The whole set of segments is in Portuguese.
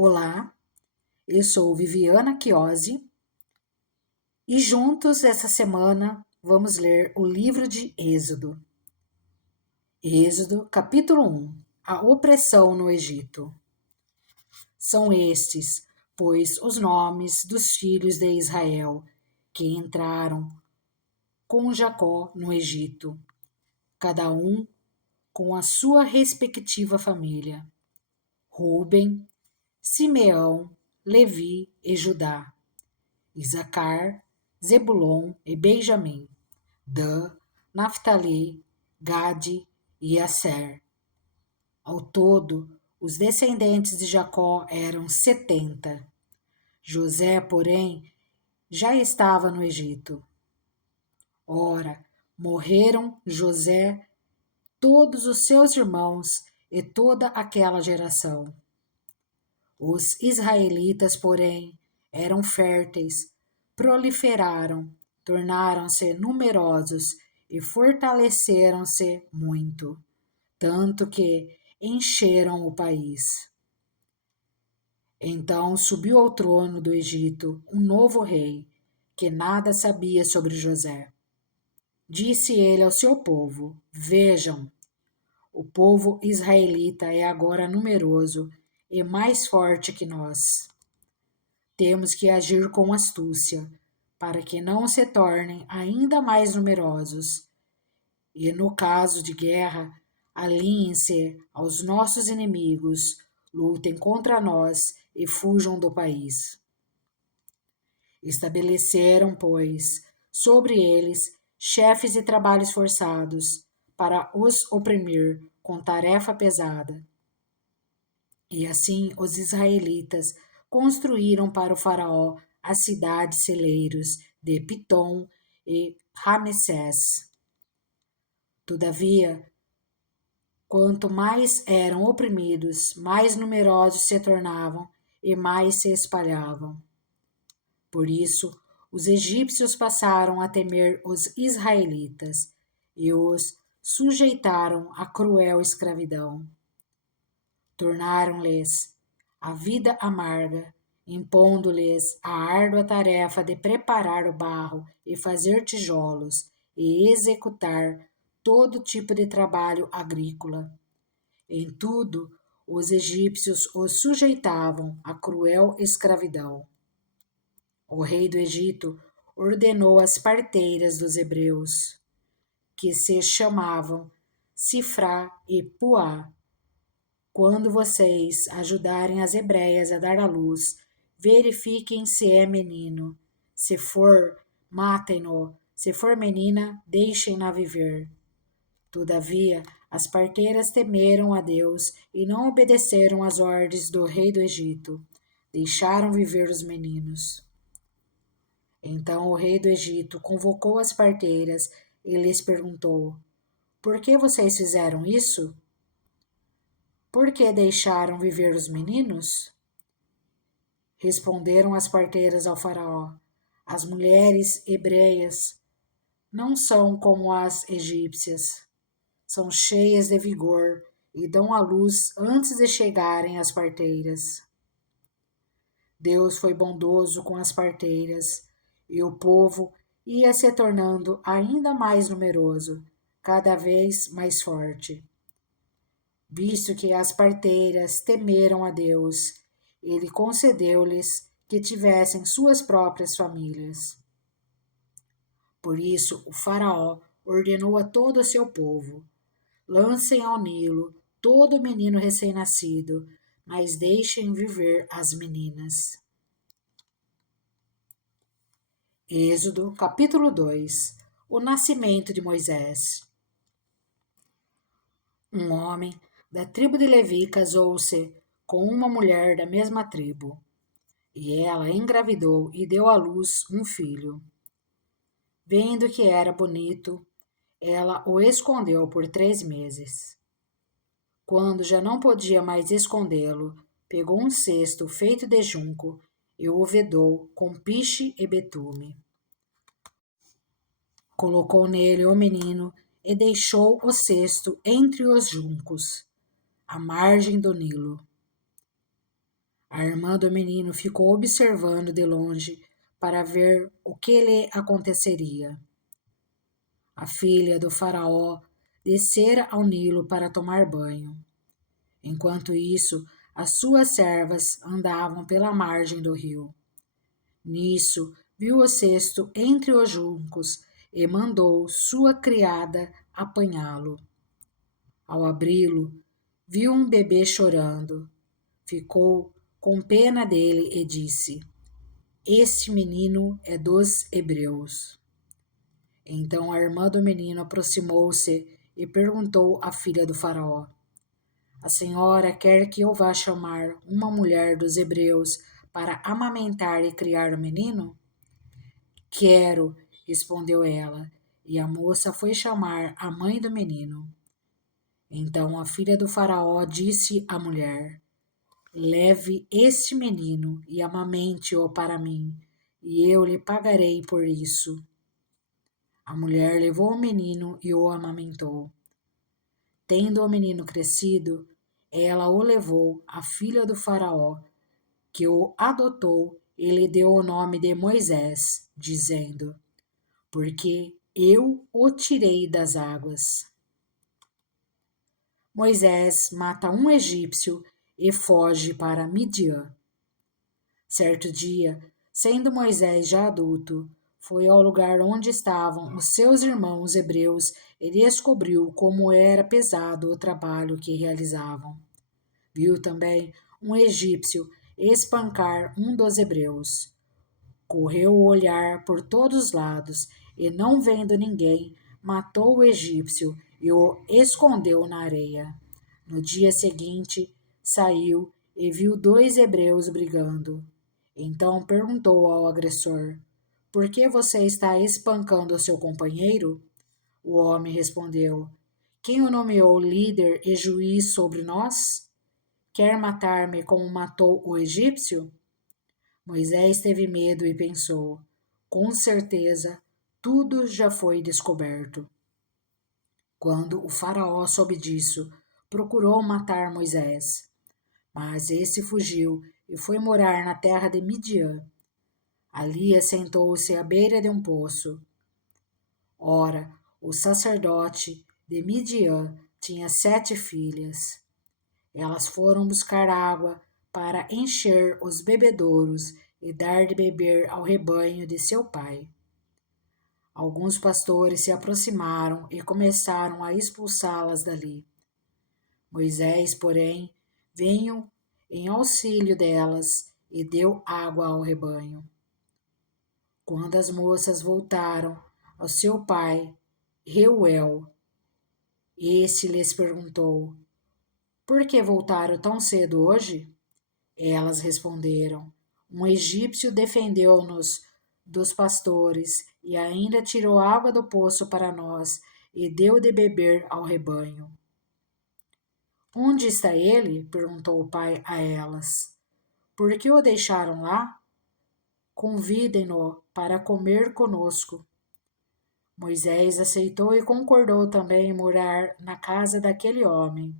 Olá, eu sou Viviana Chiosi e juntos essa semana vamos ler o livro de Êxodo. Êxodo, capítulo 1. A opressão no Egito. São estes, pois, os nomes dos filhos de Israel que entraram com Jacó no Egito, cada um com a sua respectiva família: Ruben, Simeão, Levi e Judá, Isacar, Zebulon e Benjamim, Dan, Naftali, Gade e Asser. Ao todo, os descendentes de Jacó eram 70. José, porém, já estava no Egito. Ora, morreram José, todos os seus irmãos e toda aquela geração. Os israelitas, porém, eram férteis, proliferaram, tornaram-se numerosos e fortaleceram-se muito, tanto que encheram o país. Então subiu ao trono do Egito um novo rei, que nada sabia sobre José. Disse ele ao seu povo: Vejam, o povo israelita é agora numeroso e mais forte que nós. Temos que agir com astúcia, para que não se tornem ainda mais numerosos. E no caso de guerra, alinhem-se aos nossos inimigos, lutem contra nós e fujam do país. Estabeleceram, pois, sobre eles chefes de trabalhos forçados, para os oprimir com tarefa pesada. E assim os israelitas construíram para o faraó as cidades celeiros de Pitom e Ramessés. Todavia, quanto mais eram oprimidos, mais numerosos se tornavam e mais se espalhavam. Por isso, os egípcios passaram a temer os israelitas e os sujeitaram à cruel escravidão. Tornaram-lhes a vida amarga, impondo-lhes a árdua tarefa de preparar o barro e fazer tijolos e executar todo tipo de trabalho agrícola. Em tudo, os egípcios os sujeitavam à cruel escravidão. O rei do Egito ordenou às parteiras dos hebreus, que se chamavam Sifrá e Puá: quando vocês ajudarem as hebreias a dar à luz, verifiquem se é menino. Se for, matem-no. Se for menina, deixem-na viver. Todavia, as parteiras temeram a Deus e não obedeceram às ordens do rei do Egito. Deixaram viver os meninos. Então o rei do Egito convocou as parteiras e lhes perguntou: Por que vocês fizeram isso? Por que deixaram viver os meninos? Responderam as parteiras ao faraó: As mulheres hebreias não são como as egípcias. São cheias de vigor e dão à luz antes de chegarem às parteiras. Deus foi bondoso com as parteiras, e o povo ia se tornando ainda mais numeroso, cada vez mais forte. Visto que as parteiras temeram a Deus, ele concedeu-lhes que tivessem suas próprias famílias. Por isso, o faraó ordenou a todo o seu povo: lancem ao Nilo todo menino recém-nascido, mas deixem viver as meninas. Êxodo, capítulo 2. O nascimento de Moisés. Um homem da tribo de Levi casou-se com uma mulher da mesma tribo, e ela engravidou e deu à luz um filho. Vendo que era bonito, ela o escondeu por 3 meses. Quando já não podia mais escondê-lo, pegou um cesto feito de junco e o vedou com piche e betume. Colocou nele o menino e deixou o cesto entre os juncos, à margem do Nilo. A irmã do menino ficou observando de longe para ver o que lhe aconteceria. A filha do faraó descera ao Nilo para tomar banho. Enquanto isso, as suas servas andavam pela margem do rio. Nisso, viu o cesto entre os juncos e mandou sua criada apanhá-lo. Ao abri-lo, viu um bebê chorando. Ficou com pena dele e disse: Este menino é dos hebreus. Então a irmã do menino aproximou-se e perguntou à filha do faraó: A senhora quer que eu vá chamar uma mulher dos hebreus para amamentar e criar o menino? Quero, respondeu ela, e a moça foi chamar a mãe do menino. Então a filha do faraó disse à mulher: Leve este menino e amamente-o para mim, e eu lhe pagarei por isso. A mulher levou o menino e o amamentou. Tendo o menino crescido, ela o levou à filha do faraó, que o adotou e lhe deu o nome de Moisés, dizendo: Porque eu o tirei das águas. Moisés mata um egípcio e foge para Midian. Certo dia, sendo Moisés já adulto, foi ao lugar onde estavam os seus irmãos hebreus e descobriu como era pesado o trabalho que realizavam. Viu também um egípcio espancar um dos hebreus. Correu o olhar por todos os lados e, não vendo ninguém, matou o egípcio e o escondeu na areia. No dia seguinte, saiu e viu dois hebreus brigando. Então perguntou ao agressor: Por que você está espancando o seu companheiro? O homem respondeu: Quem o nomeou líder e juiz sobre nós? Quer matar-me como matou o egípcio? Moisés teve medo e pensou: Com certeza, tudo já foi descoberto. Quando o faraó soube disso, procurou matar Moisés. Mas esse fugiu e foi morar na terra de Midian. Ali assentou-se à beira de um poço. Ora, o sacerdote de Midian tinha 7 filhas. Elas foram buscar água para encher os bebedouros e dar de beber ao rebanho de seu pai. Alguns pastores se aproximaram e começaram a expulsá-las dali. Moisés, porém, veio em auxílio delas e deu água ao rebanho. Quando as moças voltaram ao seu pai, Reuel, este lhes perguntou: Por que voltaram tão cedo hoje? Elas responderam: Um egípcio defendeu-nos dos pastores e ainda tirou água do poço para nós e deu de beber ao rebanho. Onde está ele? Perguntou o pai a elas. Por que o deixaram lá? Convidem-no para comer conosco. Moisés aceitou e concordou também em morar na casa daquele homem.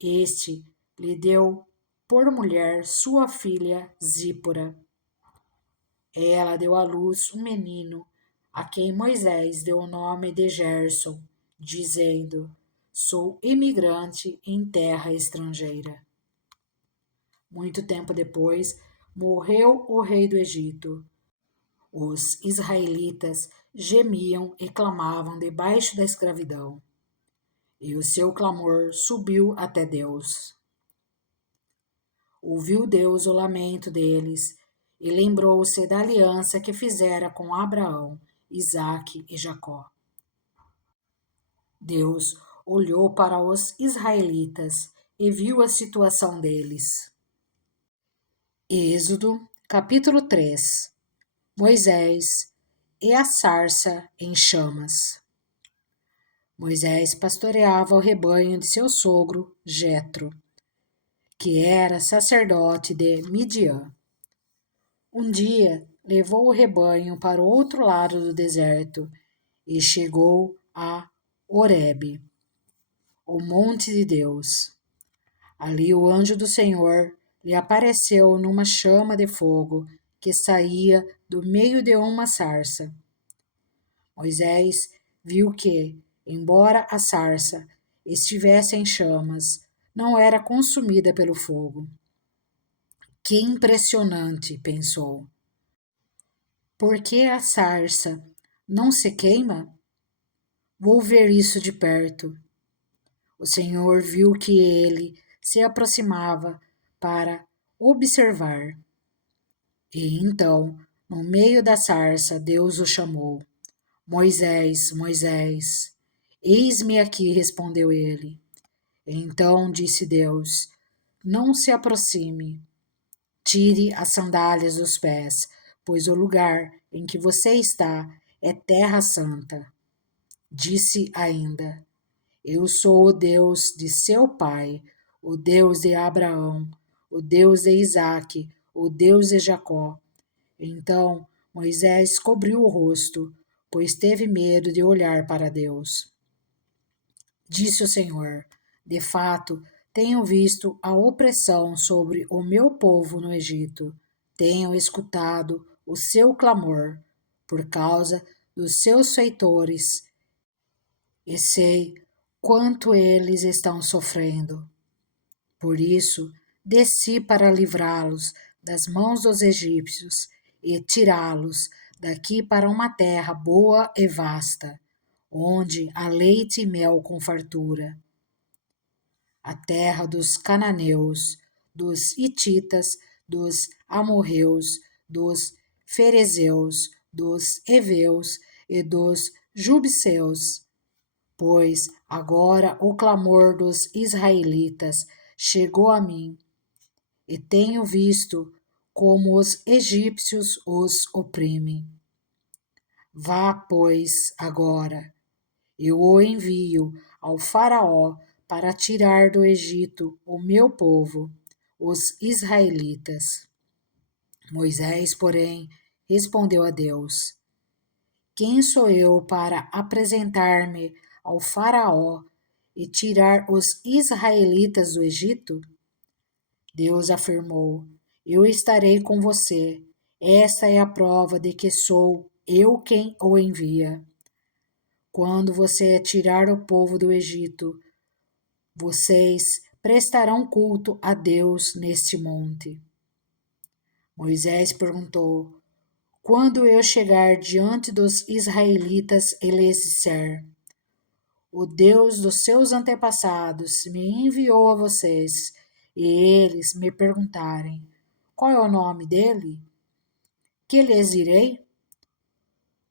Este lhe deu por mulher sua filha Zípora. Ela deu à luz um menino, a quem Moisés deu o nome de Gerson, dizendo: Sou imigrante em terra estrangeira. Muito tempo depois, morreu o rei do Egito. Os israelitas gemiam e clamavam debaixo da escravidão, e o seu clamor subiu até Deus. Ouviu Deus o lamento deles e lembrou-se da aliança que fizera com Abraão, Isaque e Jacó. Deus olhou para os israelitas e viu a situação deles. Êxodo, capítulo 3. Moisés e a sarça em chamas. Moisés pastoreava o rebanho de seu sogro, Jetro, que era sacerdote de Midian. Um dia levou o rebanho para o outro lado do deserto e chegou a Horebe, o monte de Deus. Ali o anjo do Senhor lhe apareceu numa chama de fogo que saía do meio de uma sarça. Moisés viu que, embora a sarça estivesse em chamas, não era consumida pelo fogo. Que impressionante, pensou. Por que a sarça não se queima? Vou ver isso de perto. O Senhor viu que ele se aproximava para observar. E então, no meio da sarça, Deus o chamou. Moisés, Moisés. Eis-me aqui, respondeu ele. Então disse Deus: Não se aproxime. Tire as sandálias dos pés, pois o lugar em que você está é terra santa. Disse ainda: Eu sou o Deus de seu pai, o Deus de Abraão, o Deus de Isaque, o Deus de Jacó. Então Moisés cobriu o rosto, pois teve medo de olhar para Deus. Disse o Senhor: De fato, tenho visto a opressão sobre o meu povo no Egito. Tenho escutado o seu clamor por causa dos seus feitores e sei quanto eles estão sofrendo. Por isso, desci para livrá-los das mãos dos egípcios e tirá-los daqui para uma terra boa e vasta, onde há leite e mel com fartura, a terra dos cananeus, dos hititas, dos amorreus, dos ferezeus, dos heveus e dos jubiseus. Pois agora o clamor dos israelitas chegou a mim, e tenho visto como os egípcios os oprimem. Vá, pois, agora, eu o envio ao Faraó para tirar do Egito o meu povo, os israelitas. Moisés, porém, respondeu a Deus: Quem sou eu para apresentar-me ao Faraó e tirar os israelitas do Egito? Deus afirmou: Eu estarei com você. Esta é a prova de que sou eu quem o envia. Quando você tirar o povo do Egito, vocês prestarão culto a Deus neste monte. Moisés perguntou: Quando eu chegar diante dos israelitas e lhes disser: O Deus dos seus antepassados me enviou a vocês, e eles me perguntarem: Qual é o nome dele? Que lhes direi?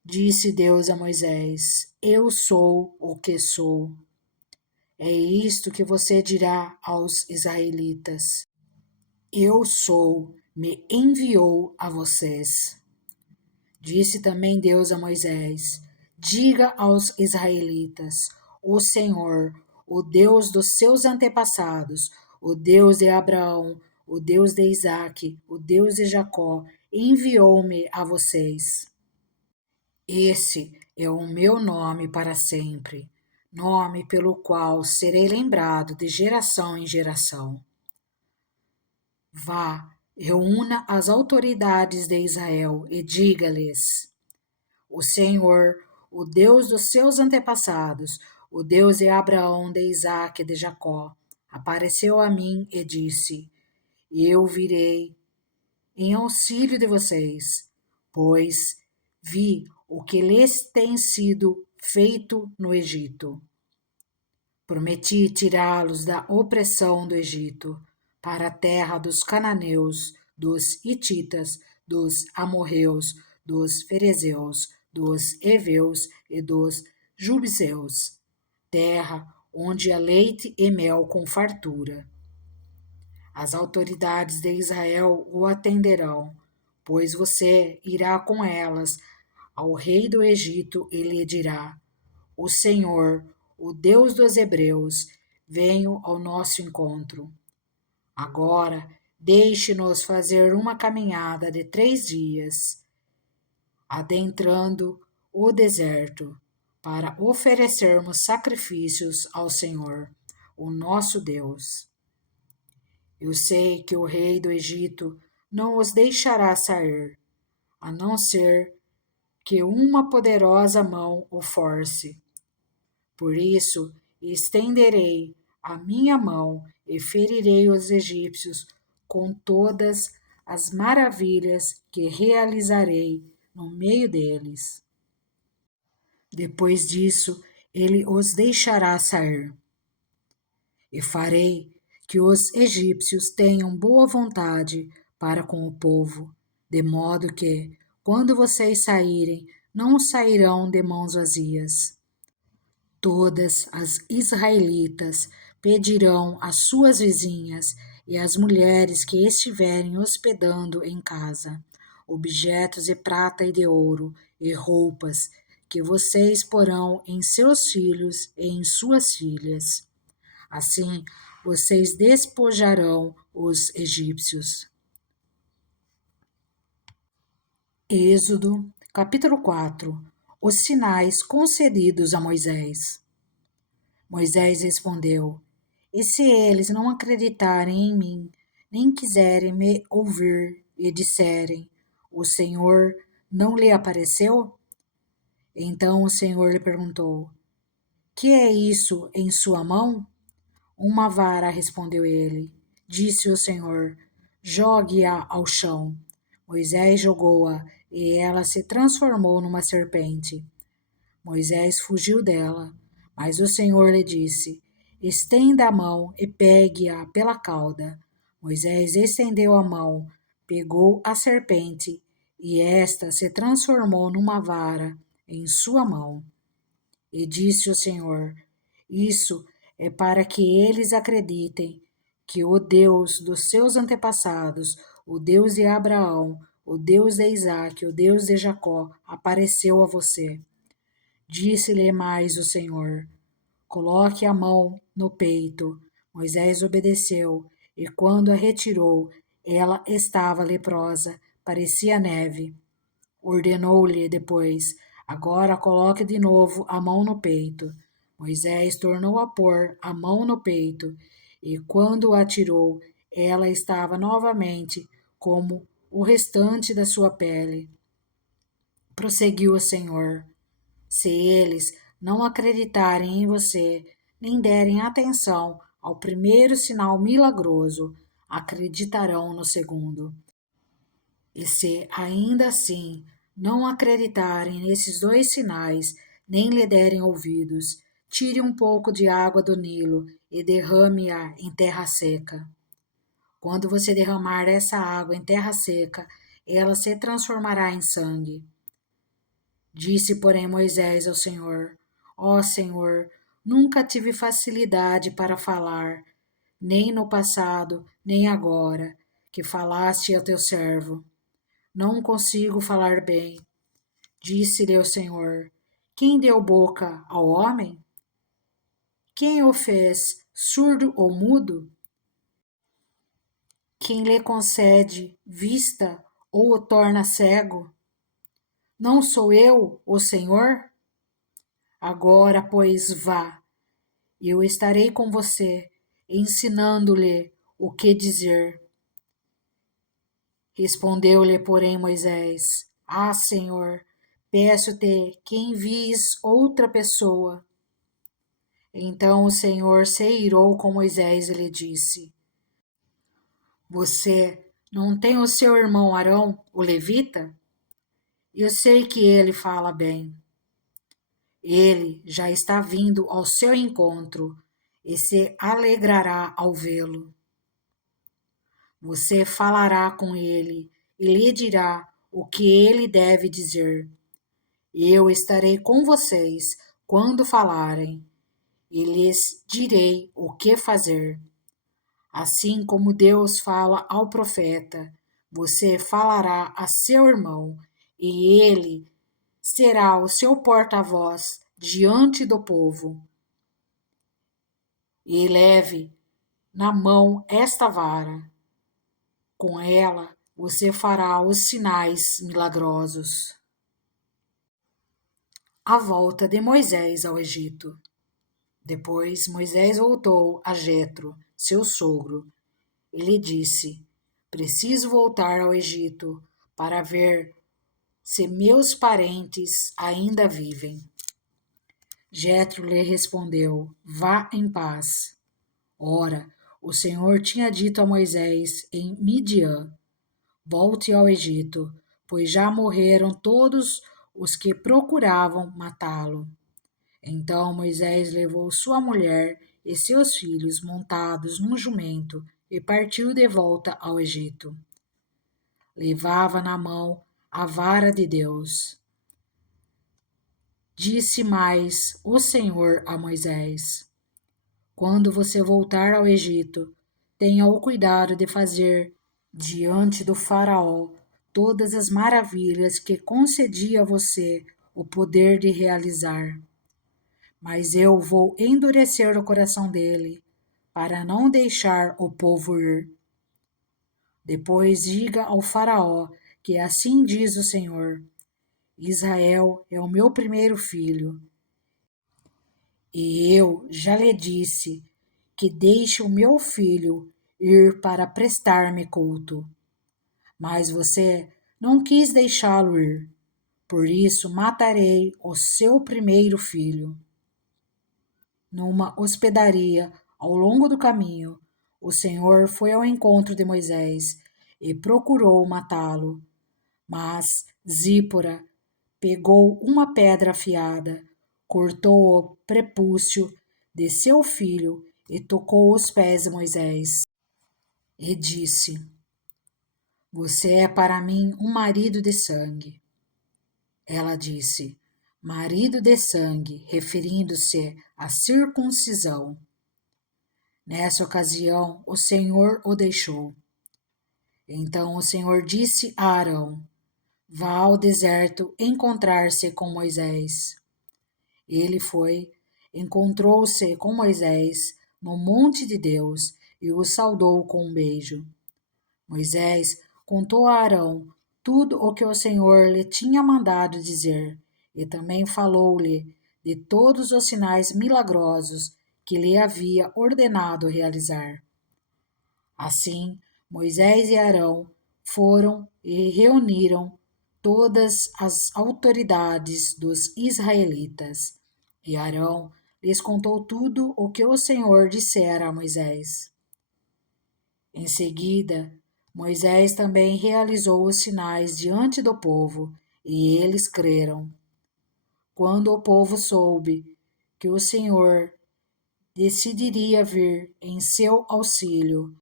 Disse Deus a Moisés: Eu sou o que sou. É isto que você dirá aos israelitas: Eu sou, me enviou a vocês. Disse também Deus a Moisés: Diga aos israelitas: O Senhor, o Deus dos seus antepassados, o Deus de Abraão, o Deus de Isaque, o Deus de Jacó, enviou-me a vocês. Esse é o meu nome para sempre, nome pelo qual serei lembrado de geração em geração. Vá, reúna as autoridades de Israel e diga-lhes: O Senhor, o Deus dos seus antepassados, o Deus de Abraão, de Isaque e de Jacó, apareceu a mim e disse: Eu virei em auxílio de vocês, pois vi o que lhes tem sido feito no Egito. Prometi tirá-los da opressão do Egito para a terra dos cananeus, dos hititas, dos amorreus, dos ferezeus, dos heveus e dos jubiseus, terra onde há leite e mel com fartura. As autoridades de Israel o atenderão, pois você irá com elas ao rei do Egito e lhe dirá: O Senhor, o Deus dos Hebreus, venho ao nosso encontro. Agora, deixe-nos fazer uma caminhada de 3 dias, adentrando o deserto, para oferecermos sacrifícios ao Senhor, o nosso Deus. Eu sei que o rei do Egito não os deixará sair, a não ser que uma poderosa mão o force. Por isso, estenderei a minha mão e ferirei os egípcios com todas as maravilhas que realizarei no meio deles. Depois disso, ele os deixará sair. E farei que os egípcios tenham boa vontade para com o povo, de modo que, quando vocês saírem, não sairão de mãos vazias. Todas as israelitas pedirão às suas vizinhas e às mulheres que estiverem hospedando em casa objetos de prata e de ouro e roupas que vocês porão em seus filhos e em suas filhas. Assim, vocês despojarão os egípcios. Êxodo, capítulo 4. Os sinais concedidos a Moisés. Moisés respondeu: E se eles não acreditarem em mim, nem quiserem me ouvir e disserem: O Senhor não lhe apareceu? Então o Senhor lhe perguntou: Que é isso em sua mão? Uma vara, respondeu ele. Disse o Senhor: Jogue-a ao chão. Moisés jogou-a e ela se transformou numa serpente. Moisés fugiu dela, mas o Senhor lhe disse: Estenda a mão e pegue-a pela cauda. Moisés estendeu a mão, pegou a serpente, e esta se transformou numa vara em sua mão. E disse o Senhor: Isso é para que eles acreditem que o Deus dos seus antepassados, o Deus de Abraão, o Deus de Isaque, o Deus de Jacó, apareceu a você. Disse-lhe mais o Senhor: Coloque a mão no peito. Moisés obedeceu, e quando a retirou, ela estava leprosa, parecia neve. Ordenou-lhe depois: Agora coloque de novo a mão no peito. Moisés tornou a pôr a mão no peito, e quando a tirou, ela estava novamente como o restante da sua pele. Prosseguiu o Senhor: Se eles não acreditarem em você, nem derem atenção ao primeiro sinal milagroso, acreditarão no segundo. E se ainda assim não acreditarem nesses dois sinais, nem lhe derem ouvidos, tire um pouco de água do Nilo e derrame-a em terra seca. Quando você derramar essa água em terra seca, ela se transformará em sangue. Disse, porém, Moisés ao Senhor: Ó Senhor, nunca tive facilidade para falar, nem no passado, nem agora, que falaste ao teu servo. Não consigo falar bem. Disse-lhe o Senhor: Quem deu boca ao homem? Quem o fez surdo ou mudo? Quem lhe concede vista ou o torna cego? Não sou eu, o Senhor? Agora, pois, vá, eu estarei com você, ensinando-lhe o que dizer. Respondeu-lhe, porém, Moisés: Ah, Senhor, peço-te que envies outra pessoa. Então o Senhor se irou com Moisés e lhe disse: Você não tem o seu irmão Arão, o levita? Eu sei que ele fala bem. Ele já está vindo ao seu encontro e se alegrará ao vê-lo. Você falará com ele e lhe dirá o que ele deve dizer. Eu estarei com vocês quando falarem e lhes direi o que fazer. Assim como Deus fala ao profeta, você falará a seu irmão e ele será o seu porta-voz diante do povo. E leve na mão esta vara. Com ela você fará os sinais milagrosos. A volta de Moisés ao Egito. Depois Moisés voltou a Jetro, seu sogro, Ele disse: Preciso voltar ao Egito para ver se meus parentes ainda vivem. Jetro lhe respondeu: Vá em paz. Ora, o Senhor tinha dito a Moisés em Midian: Volte ao Egito, pois já morreram todos os que procuravam matá-lo. Então Moisés levou sua mulher e seus filhos montados num jumento e partiu de volta ao Egito. Levava na mão a vara de Deus. Disse mais o Senhor a Moisés: Quando você voltar ao Egito, tenha o cuidado de fazer diante do Faraó todas as maravilhas que concedi a você o poder de realizar. Mas eu vou endurecer o coração dele, para não deixar o povo ir. Depois diga ao Faraó que assim diz o Senhor: Israel é o meu primeiro filho. E eu já lhe disse que deixe o meu filho ir para prestar-me culto. Mas você não quis deixá-lo ir. Por isso matarei o seu primeiro filho. Numa hospedaria, ao longo do caminho, o Senhor foi ao encontro de Moisés e procurou matá-lo. Mas Zípora pegou uma pedra afiada, cortou o prepúcio de seu filho e tocou os pés de Moisés. E disse: Você é para mim um marido de sangue. Ela disse: Marido de sangue, referindo-se à circuncisão. Nessa ocasião, o Senhor o deixou. Então o Senhor disse a Arão: Vá ao deserto encontrar-se com Moisés. Ele foi, encontrou-se com Moisés no monte de Deus e o saudou com um beijo. Moisés contou a Arão tudo o que o Senhor lhe tinha mandado dizer, e também falou-lhe de todos os sinais milagrosos que lhe havia ordenado realizar. Assim, Moisés e Arão foram e reuniram todas as autoridades dos israelitas, e Arão lhes contou tudo o que o Senhor dissera a Moisés. Em seguida, Moisés também realizou os sinais diante do povo, e eles creram. Quando o povo soube que o Senhor decidiria vir em seu auxílio,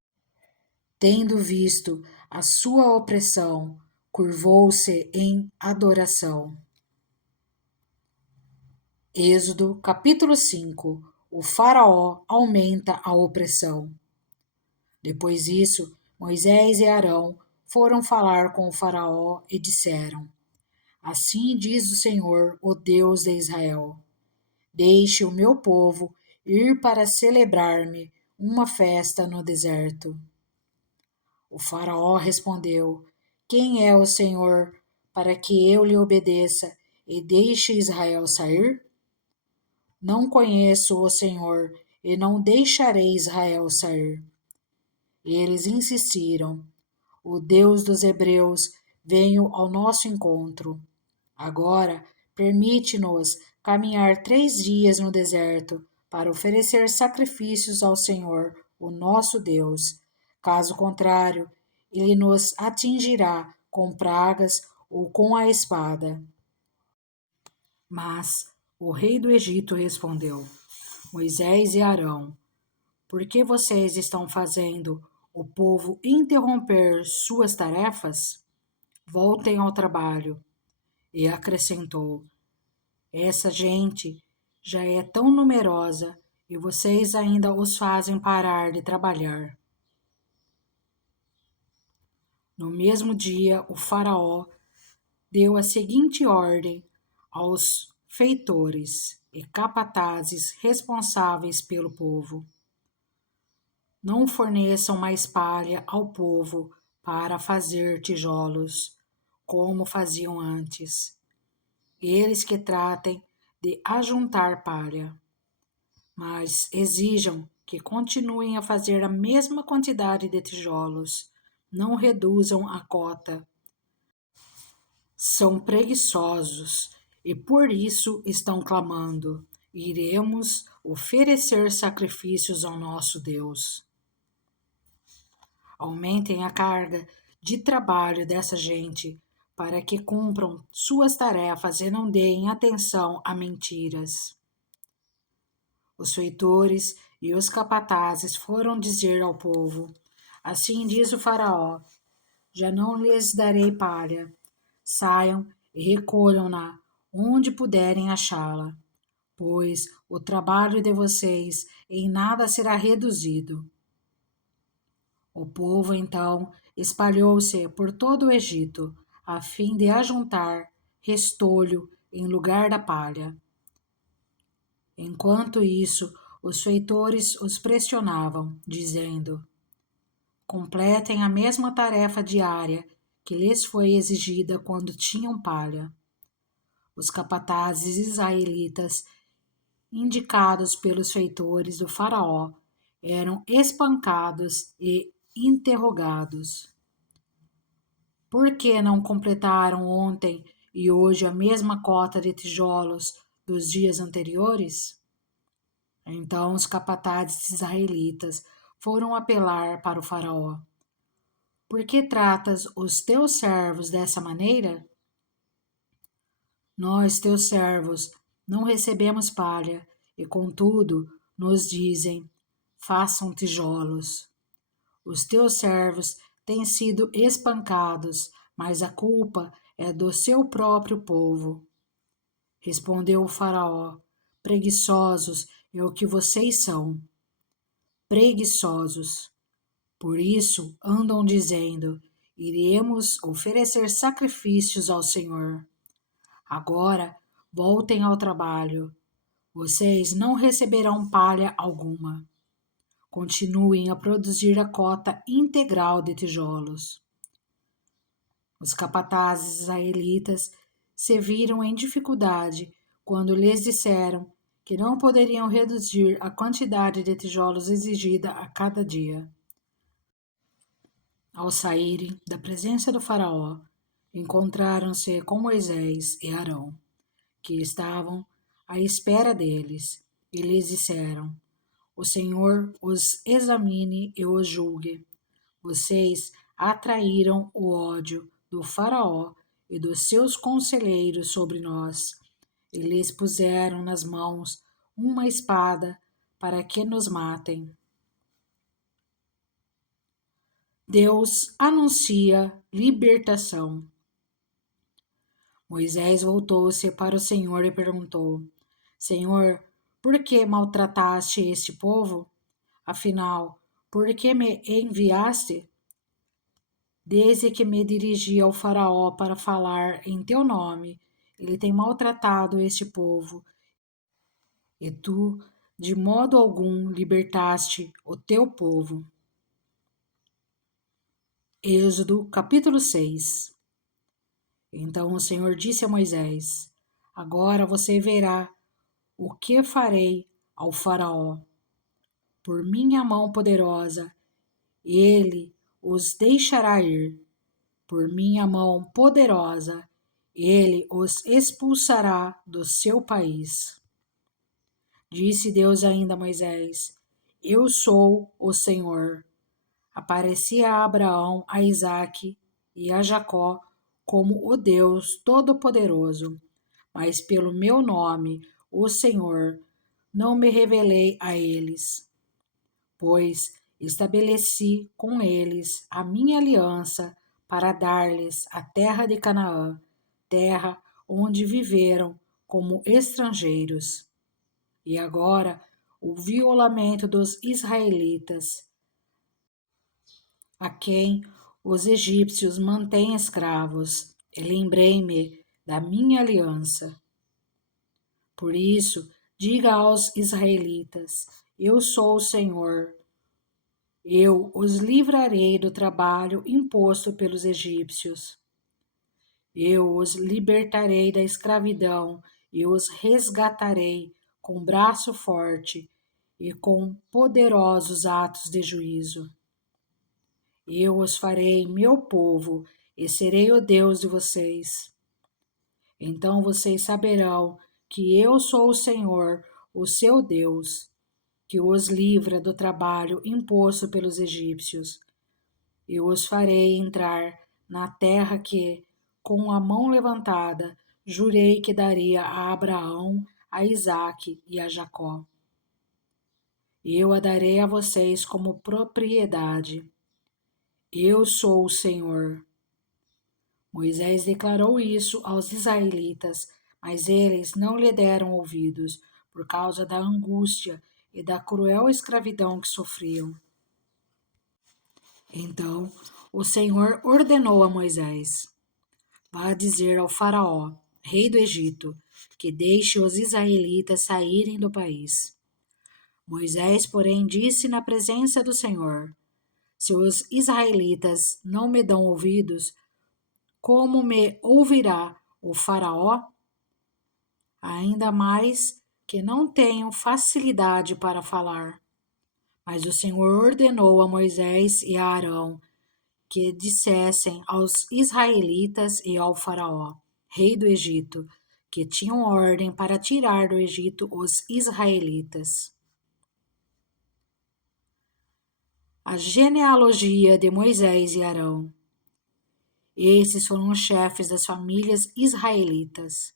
tendo visto a sua opressão, curvou-se em adoração. Êxodo capítulo 5. O faraó aumenta a opressão. Depois disso, Moisés e Arão foram falar com o faraó e disseram: Assim diz o Senhor, o Deus de Israel: Deixe o meu povo ir para celebrar-me uma festa no deserto. O faraó respondeu: Quem é o Senhor para que eu lhe obedeça e deixe Israel sair? Não conheço o Senhor e não deixarei Israel sair. Eles insistiram: O Deus dos Hebreus veio ao nosso encontro. Agora, permite-nos caminhar 3 dias no deserto para oferecer sacrifícios ao Senhor, o nosso Deus. Caso contrário, ele nos atingirá com pragas ou com a espada. Mas o rei do Egito respondeu: Moisés e Arão, por que vocês estão fazendo o povo interromper suas tarefas? Voltem ao trabalho. E acrescentou: Essa gente já é tão numerosa e vocês ainda os fazem parar de trabalhar. No mesmo dia, o Faraó deu a seguinte ordem aos feitores e capatazes responsáveis pelo povo: Não forneçam mais palha ao povo para fazer tijolos, como faziam antes. Eles que tratem de ajuntar palha, mas exijam que continuem a fazer a mesma quantidade de tijolos. Não reduzam a cota. São preguiçosos e por isso estão clamando. Iremos oferecer sacrifícios ao nosso Deus. Aumentem a carga de trabalho dessa gente para que cumpram suas tarefas e não deem atenção a mentiras. Os feitores e os capatazes foram dizer ao povo: Assim diz o Faraó: Já não lhes darei palha. Saiam e recolham-na onde puderem achá-la, pois o trabalho de vocês em nada será reduzido. O povo então espalhou-se por todo o Egito, a fim de ajuntar restolho em lugar da palha. Enquanto isso, os feitores os pressionavam, dizendo: Completem a mesma tarefa diária que lhes foi exigida quando tinham palha. Os capatazes israelitas, indicados pelos feitores do Faraó, eram espancados e interrogados. Por que não completaram ontem e hoje a mesma cota de tijolos dos dias anteriores? Então os capatazes israelitas foram apelar para o Faraó. Por que tratas os teus servos dessa maneira? Nós, teus servos, não recebemos palha, e contudo nos dizem: façam tijolos. Os teus servos têm sido espancados, mas a culpa é do seu próprio povo. Respondeu o Faraó: Preguiçosos é o que vocês são. Preguiçosos. Por isso andam dizendo: Iremos oferecer sacrifícios ao Senhor. Agora voltem ao trabalho. Vocês não receberão palha alguma. Continuem a produzir a cota integral de tijolos. Os capatazes israelitas se viram em dificuldade quando lhes disseram que não poderiam reduzir a quantidade de tijolos exigida a cada dia. Ao saírem da presença do Faraó, encontraram-se com Moisés e Arão, que estavam à espera deles, e lhes disseram: O Senhor os examine e os julgue. Vocês atraíram o ódio do Faraó e dos seus conselheiros sobre nós, e lhes puseram nas mãos uma espada para que nos matem. Deus anuncia libertação. Moisés voltou-se para o Senhor e perguntou: Senhor, por que maltrataste este povo? Afinal, por que me enviaste? Desde que me dirigi ao Faraó para falar em teu nome, ele tem maltratado este povo, e tu, de modo algum, libertaste o teu povo. Êxodo capítulo 6. Então o Senhor disse a Moisés: Agora você verá o que farei ao Faraó. Por minha mão poderosa, ele os deixará ir. Por minha mão poderosa, ele os expulsará do seu país. Disse Deus ainda a Moisés: Eu sou o Senhor. Apareci a Abraão, a Isaque e a Jacó como o Deus Todo-Poderoso, mas pelo meu nome, o Senhor, não me revelei a eles, pois estabeleci com eles a minha aliança para dar-lhes a terra de Canaã, terra onde viveram como estrangeiros. E agora ouvi o lamento dos israelitas, a quem os egípcios mantêm escravos, e lembrei-me da minha aliança. Por isso, diga aos israelitas: Eu sou o Senhor. Eu os livrarei do trabalho imposto pelos egípcios. Eu os libertarei da escravidão e os resgatarei com braço forte e com poderosos atos de juízo. Eu os farei meu povo e serei o Deus de vocês. Então vocês saberão que eu sou o Senhor, o seu Deus, que os livra do trabalho imposto pelos egípcios. Eu os farei entrar na terra que, com a mão levantada, jurei que daria a Abraão, a Isaque e a Jacó. Eu a darei a vocês como propriedade. Eu sou o Senhor. Moisés declarou isso aos israelitas, mas eles não lhe deram ouvidos, por causa da angústia e da cruel escravidão que sofriam. Então o Senhor ordenou a Moisés: vá dizer ao Faraó, rei do Egito, que deixe os israelitas saírem do país. Moisés, porém, disse na presença do Senhor: se os israelitas não me dão ouvidos, como me ouvirá o Faraó? Ainda mais que não tenho facilidade para falar. Mas o Senhor ordenou a Moisés e a Arão que dissessem aos israelitas e ao Faraó, rei do Egito, que tinham ordem para tirar do Egito os israelitas. A genealogia de Moisés e Arão. Esses foram os chefes das famílias israelitas.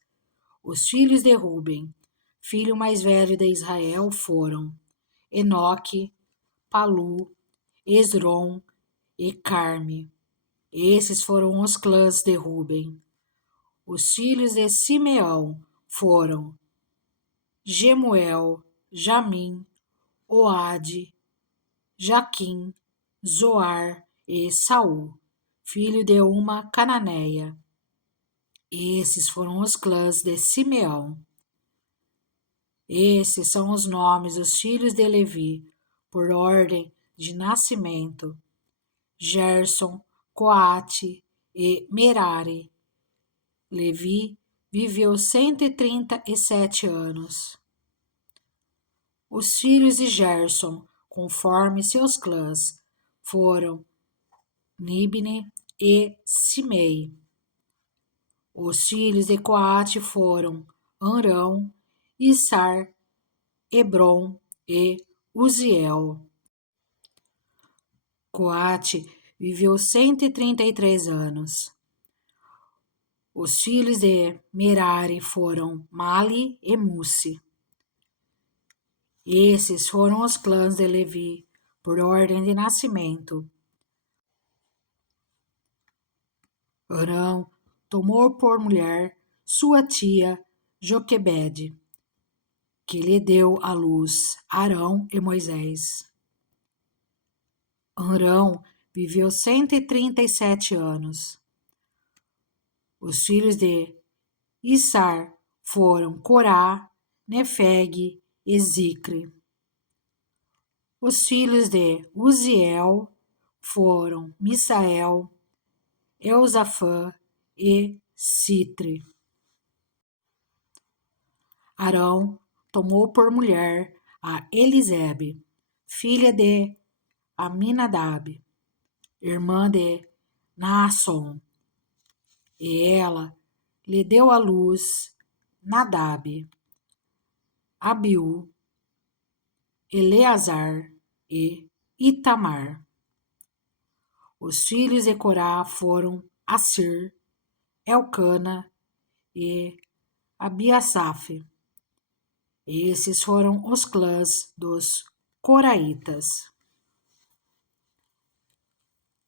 Os filhos de Ruben, filho mais velho de Israel, foram Enoque, Palu, Esrom e Carme. Esses foram os clãs de Ruben. Os filhos de Simeão foram Gemuel, Jamim, Oade, Jaquim, Zoar e Saul, filho de uma cananeia. Esses foram os clãs de Simeão. Esses são os nomes dos filhos de Levi, por ordem de nascimento: Gerson, Coate e Merari. Levi viveu 137 anos. Os filhos de Gerson, conforme seus clãs, foram Libne e Simei. Os filhos de Coate foram Arão, Issar, Hebron e Uziel. Coate viveu 133 anos. Os filhos de Merari foram Mali e Mussi. Esses foram os clãs de Levi, por ordem de nascimento. Arão tomou por mulher sua tia Joquebede, que lhe deu à luz Arão e Moisés. Arão viveu 137 anos. Os filhos de Issar foram Corá, Nefeg e Zicre. Os filhos de Uziel foram Misael, Elzafã e Citre. Arão tomou por mulher a Elisebe, filha de Aminadab, irmã de Naasson, e ela lhe deu à luz Nadab, Abiú, Eleazar e Itamar. Os filhos de Corá foram Assir, Elcana e Abiasaf. Esses foram os clãs dos coraitas.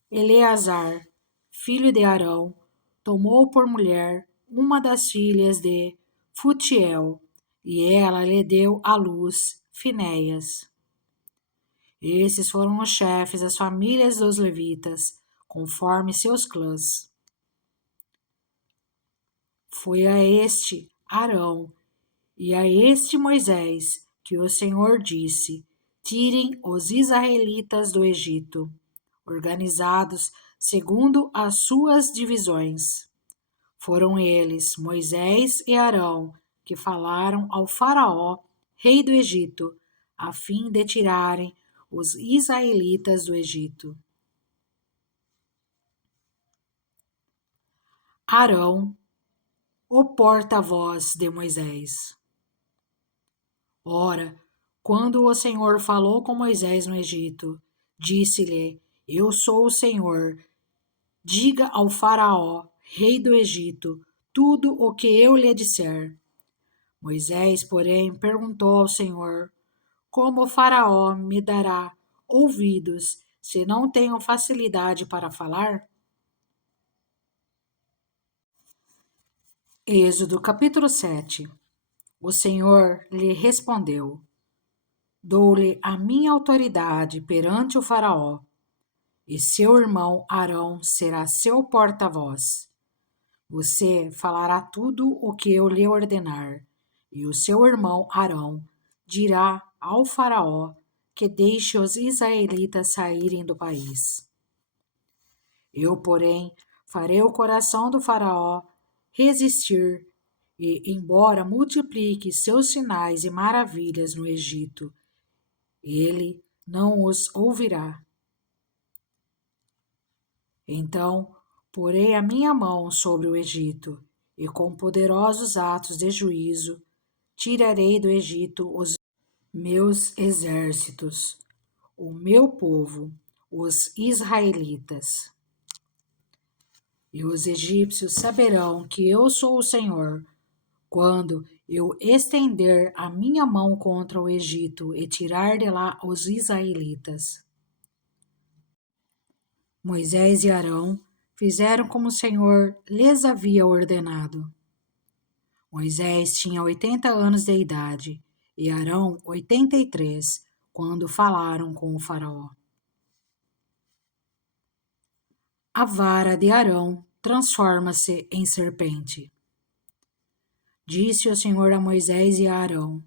Eleazar, filho de Arão, tomou por mulher uma das filhas de Futiel, e ela lhe deu à luz Finéias. Esses foram os chefes das famílias dos levitas, conforme seus clãs. Foi a este Arão e a este Moisés que o Senhor disse: tirem os israelitas do Egito, organizados segundo as suas divisões. Foram eles, Moisés e Arão, que falaram ao Faraó, rei do Egito, a fim de tirarem os israelitas do Egito. Arão, o porta-voz de Moisés. Ora, quando o Senhor falou com Moisés no Egito, disse-lhe: Eu sou o Senhor. Diga ao Faraó, rei do Egito, tudo o que eu lhe disser. Moisés, porém, perguntou ao Senhor: Como o Faraó me dará ouvidos se não tenho facilidade para falar? Êxodo capítulo 7. O Senhor lhe respondeu: Dou-lhe a minha autoridade perante o Faraó, e seu irmão Arão será seu porta-voz. Você falará tudo o que eu lhe ordenar, e o seu irmão Arão dirá ao Faraó que deixe os israelitas saírem do país. Eu, porém, farei o coração do Faraó resistir, e, embora multiplique seus sinais e maravilhas no Egito, ele não os ouvirá. Então porei a minha mão sobre o Egito, e com poderosos atos de juízo tirarei do Egito os meus exércitos, o meu povo, os israelitas. E os egípcios saberão que eu sou o Senhor, quando eu estender a minha mão contra o Egito e tirar de lá os israelitas. Moisés e Arão fizeram como o Senhor lhes havia ordenado. Moisés tinha 80 anos de idade e Arão 83, quando falaram com o Faraó. A vara de Arão transforma-se em serpente. Disse o Senhor a Moisés e a Arão: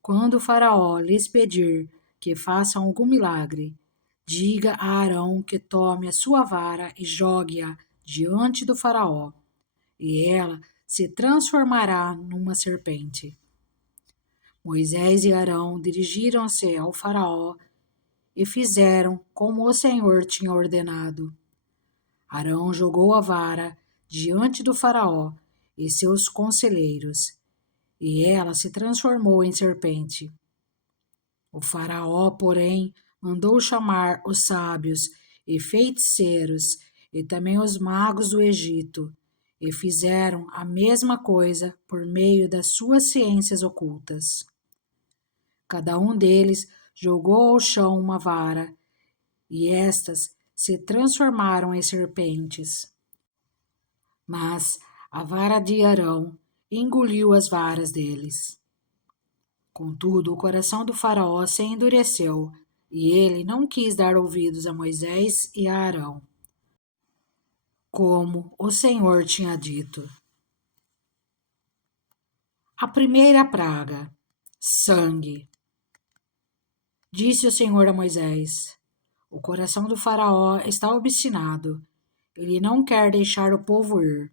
Quando o Faraó lhes pedir que façam algum milagre, diga a Arão que tome a sua vara e jogue-a diante do Faraó, e ela se transformará numa serpente. Moisés e Arão dirigiram-se ao Faraó e fizeram como o Senhor tinha ordenado. Arão jogou a vara diante do Faraó e seus conselheiros, e ela se transformou em serpente. O Faraó, porém, mandou chamar os sábios e feiticeiros e também os magos do Egito, e fizeram a mesma coisa por meio das suas ciências ocultas. Cada um deles jogou ao chão uma vara, e estas se transformaram em serpentes. Mas a vara de Arão engoliu as varas deles. Contudo, o coração do Faraó se endureceu, e ele não quis dar ouvidos a Moisés e a Arão, como o Senhor tinha dito. A primeira praga: sangue. Disse o Senhor a Moisés: O coração do Faraó está obstinado. Ele não quer deixar o povo ir.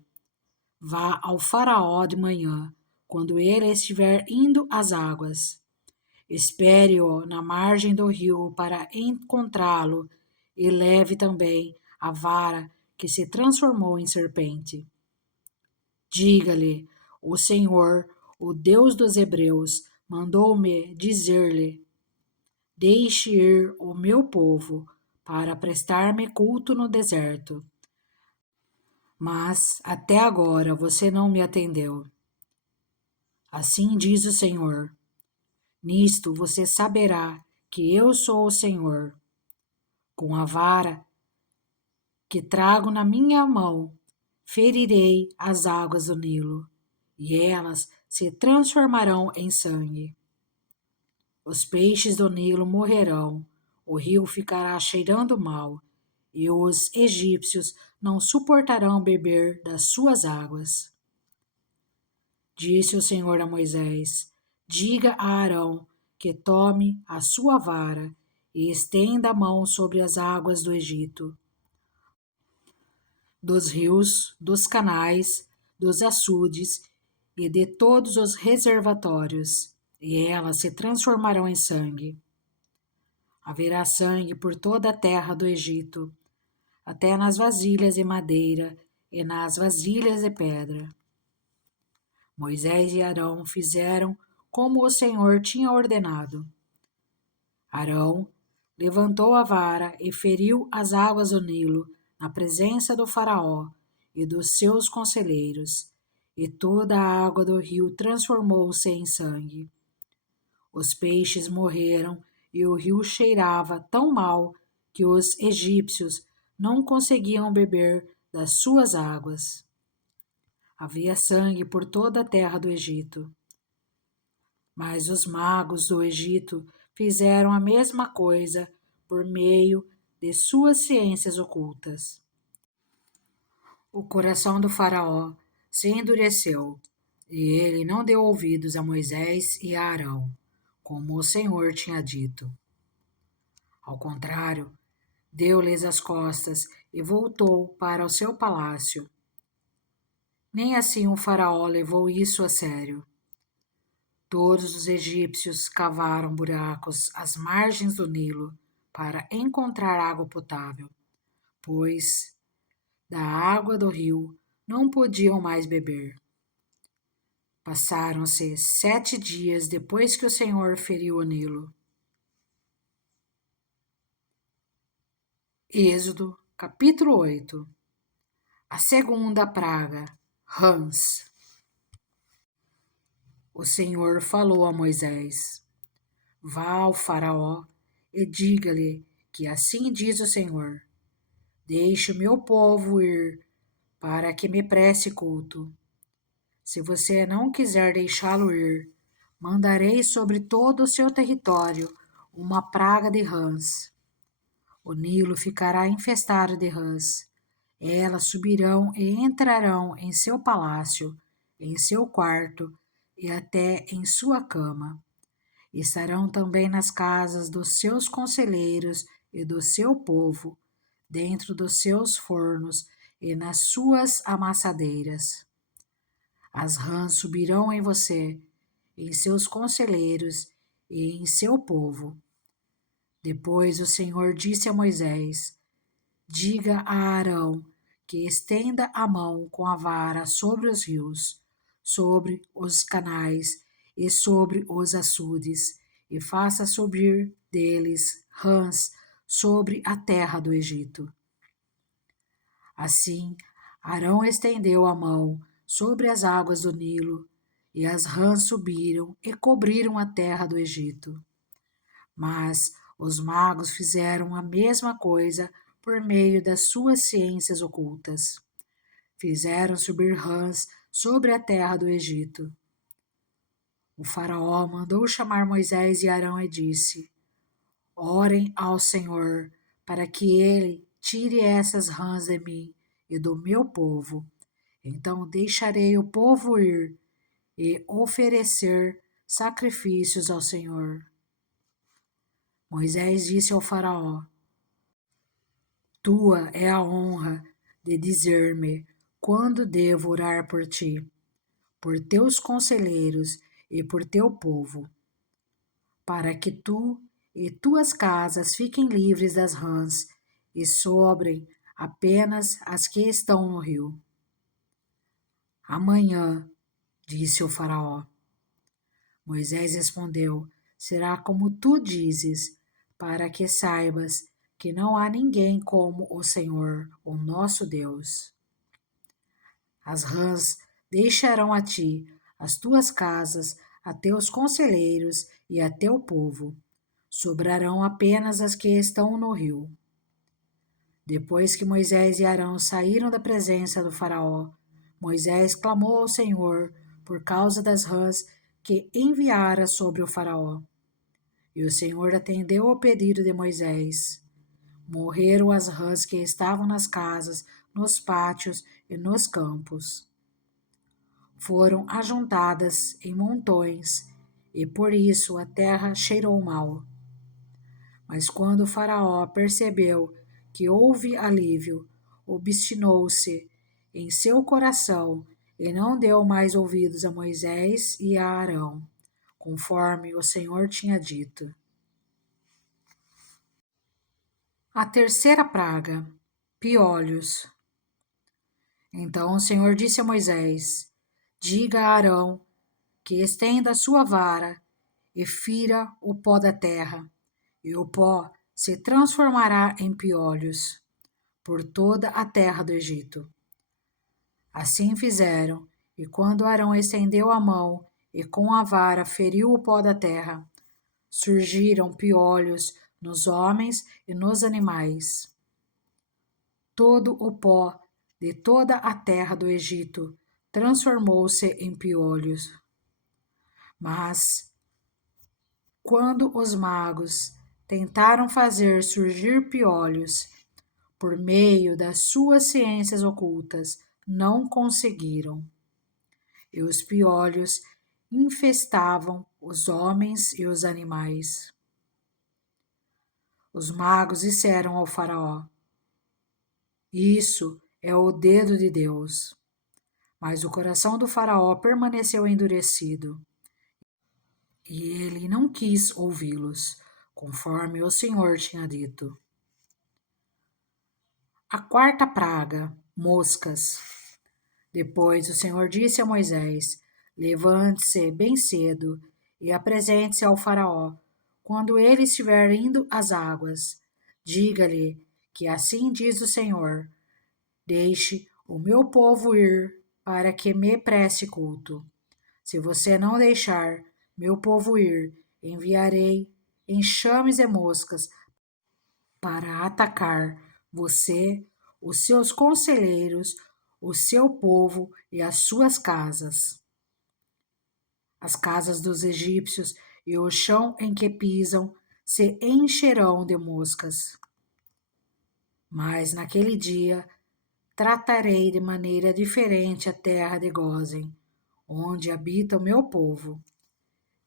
Vá ao Faraó de manhã, quando ele estiver indo às águas. Espere-o na margem do rio para encontrá-lo, e leve também a vara que se transformou em serpente. Diga-lhe: O Senhor, o Deus dos Hebreus, mandou-me dizer-lhe: Deixe ir o meu povo para prestar-me culto no deserto. Mas até agora você não me atendeu. Assim diz o Senhor: Nisto você saberá que eu sou o Senhor. Com a vara que trago na minha mão, ferirei as águas do Nilo, e elas se transformarão em sangue. Os peixes do Nilo morrerão, o rio ficará cheirando mal, e os egípcios não suportarão beber das suas águas. Disse o Senhor a Moisés: Diga a Arão que tome a sua vara e estenda a mão sobre as águas do Egito, dos rios, dos canais, dos açudes e de todos os reservatórios, e elas se transformarão em sangue. Haverá sangue por toda a terra do Egito, até nas vasilhas de madeira e nas vasilhas de pedra. Moisés e Arão fizeram como o Senhor tinha ordenado. Arão levantou a vara e feriu as águas do Nilo na presença do Faraó e dos seus conselheiros, e toda a água do rio transformou-se em sangue. Os peixes morreram e o rio cheirava tão mal que os egípcios não conseguiam beber das suas águas. Havia sangue por toda a terra do Egito. Mas os magos do Egito fizeram a mesma coisa por meio de suas ciências ocultas. O coração do Faraó se endureceu, e ele não deu ouvidos a Moisés e a Arão, como o Senhor tinha dito. Ao contrário, deu-lhes as costas e voltou para o seu palácio. Nem assim o Faraó levou isso a sério. Todos os egípcios cavaram buracos às margens do Nilo para encontrar água potável, pois da água do rio não podiam mais beber. Passaram-se 7 dias depois que o Senhor feriu o Nilo. Êxodo, capítulo 8. A segunda praga, rãs. O Senhor falou a Moisés: Vá ao Faraó e diga-lhe que assim diz o Senhor: Deixe o meu povo ir, para que me preste culto. Se você não quiser deixá-lo ir, mandarei sobre todo o seu território uma praga de rãs. O Nilo ficará infestado de rãs. Elas subirão e entrarão em seu palácio, em seu quarto e até em sua cama. Estarão também nas casas dos seus conselheiros e do seu povo, dentro dos seus fornos e nas suas amassadeiras. As rãs subirão em você, em seus conselheiros e em seu povo. Depois o Senhor disse a Moisés: Diga a Arão que estenda a mão com a vara sobre os rios, sobre os canais e sobre os açudes, e faça subir deles rãs sobre a terra do Egito. Assim, Arão estendeu a mão sobre as águas do Nilo, e as rãs subiram e cobriram a terra do Egito. Mas os magos fizeram a mesma coisa por meio das suas ciências ocultas. Fizeram subir rãs sobre a terra do Egito. O Faraó mandou chamar Moisés e Arão e disse: Orem ao Senhor para que ele tire essas rãs de mim e do meu povo. Então deixarei o povo ir e oferecer sacrifícios ao Senhor. Moisés disse ao Faraó: Tua é a honra de dizer-me quando devo orar por ti, por teus conselheiros e por teu povo, para que tu e tuas casas fiquem livres das rãs e sobrem apenas as que estão no rio. Amanhã, disse o Faraó. Moisés respondeu: Será como tu dizes, para que saibas que não há ninguém como o Senhor, o nosso Deus. As rãs deixarão a ti, as tuas casas, a teus conselheiros e a teu povo. Sobrarão apenas as que estão no rio. Depois que Moisés e Arão saíram da presença do Faraó, Moisés clamou ao Senhor por causa das rãs que enviara sobre o Faraó. E o Senhor atendeu ao pedido de Moisés. Morreram as rãs que estavam nas casas, nos pátios e nos campos. Foram ajuntadas em montões, e por isso a terra cheirou mal. Mas quando o Faraó percebeu que houve alívio, obstinou-se em seu coração e não deu mais ouvidos a Moisés e a Arão, conforme o Senhor tinha dito. A terceira praga, piolhos. Então o Senhor disse a Moisés: diga a Arão que estenda a sua vara e fira o pó da terra, e o pó se transformará em piolhos por toda a terra do Egito. Assim fizeram, e quando Arão estendeu a mão e com a vara feriu o pó da terra, surgiram piolhos nos homens e nos animais. Todo o pó de toda a terra do Egito transformou-se em piolhos. Mas, quando os magos tentaram fazer surgir piolhos por meio das suas ciências ocultas, não conseguiram. E os piolhos infestavam os homens e os animais. Os magos disseram ao Faraó: isso é o dedo de Deus. Mas o coração do Faraó permaneceu endurecido, e ele não quis ouvi-los, conforme o Senhor tinha dito. A quarta praga, moscas. Depois o Senhor disse a Moisés: levante-se bem cedo e apresente-se ao Faraó. Quando ele estiver indo às águas, diga-lhe que assim diz o Senhor: deixe o meu povo ir para que me preste culto. Se você não deixar meu povo ir, enviarei enxames de moscas para atacar você, os seus conselheiros, o seu povo e as suas casas. As casas dos egípcios e o chão em que pisam se encherão de moscas. Mas naquele dia tratarei de maneira diferente a terra de Gósen, onde habita o meu povo.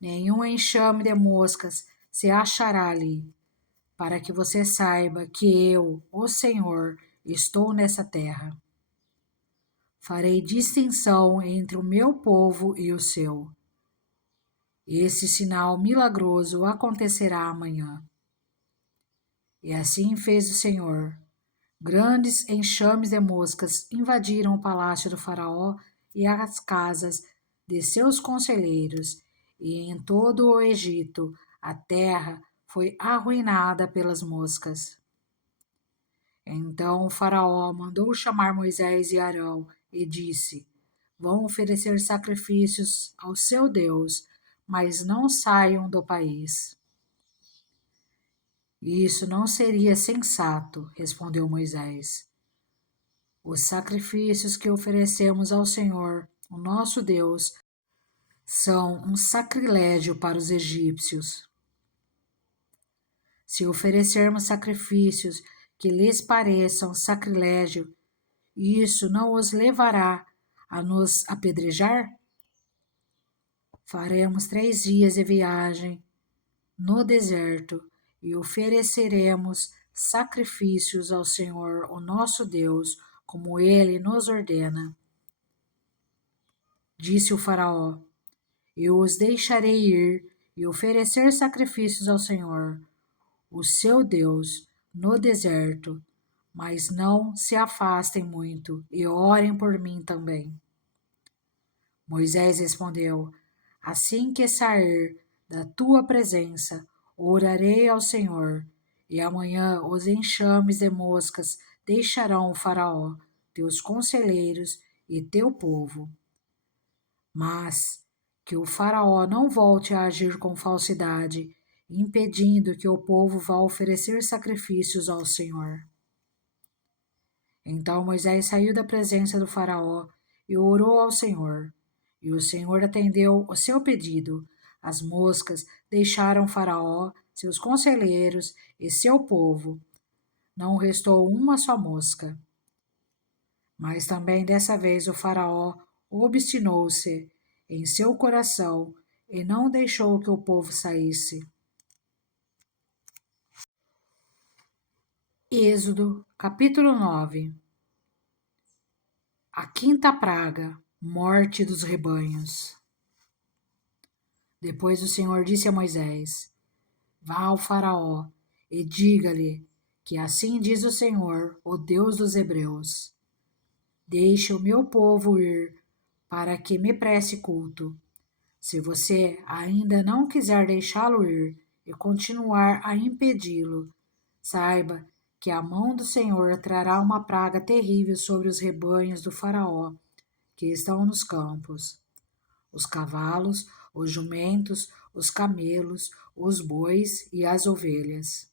Nenhum enxame de moscas se achará ali, para que você saiba que eu, o Senhor, estou nessa terra. Farei distinção entre o meu povo e o seu. Esse sinal milagroso acontecerá amanhã. E assim fez o Senhor. Grandes enxames de moscas invadiram o palácio do Faraó e as casas de seus conselheiros, e em todo o Egito a terra foi arruinada pelas moscas. Então o Faraó mandou chamar Moisés e Arão e disse: vão oferecer sacrifícios ao seu Deus, mas não saiam do país. Isso não seria sensato, respondeu Moisés. Os sacrifícios que oferecemos ao Senhor, o nosso Deus, são um sacrilégio para os egípcios. Se oferecermos sacrifícios que lhes pareçam sacrilégio, isso não os levará a nos apedrejar? Faremos 3 dias de viagem no deserto e ofereceremos sacrifícios ao Senhor, o nosso Deus, como ele nos ordena. Disse o Faraó: eu os deixarei ir e oferecer sacrifícios ao Senhor, o seu Deus, no deserto, mas não se afastem muito e orem por mim também. Moisés respondeu: assim que sair da tua presença, orarei ao Senhor, e amanhã os enxames de moscas deixarão o Faraó, teus conselheiros e teu povo. Mas que o Faraó não volte a agir com falsidade, impedindo que o povo vá oferecer sacrifícios ao Senhor. Então Moisés saiu da presença do Faraó e orou ao Senhor. E o Senhor atendeu o seu pedido. As moscas deixaram Faraó, seus conselheiros e seu povo. Não restou uma só mosca. Mas também dessa vez o Faraó obstinou-se em seu coração e não deixou que o povo saísse. Êxodo, capítulo 9. A quinta praga, morte dos rebanhos. Depois o Senhor disse a Moisés: Vá ao Faraó e diga-lhe que assim diz o Senhor, o Deus dos Hebreus: Deixe o meu povo ir para que me preste culto. Se você ainda não quiser deixá-lo ir e continuar a impedi-lo, saiba que a mão do Senhor trará uma praga terrível sobre os rebanhos do Faraó que estão nos campos: os cavalos, os jumentos, os camelos, os bois e as ovelhas.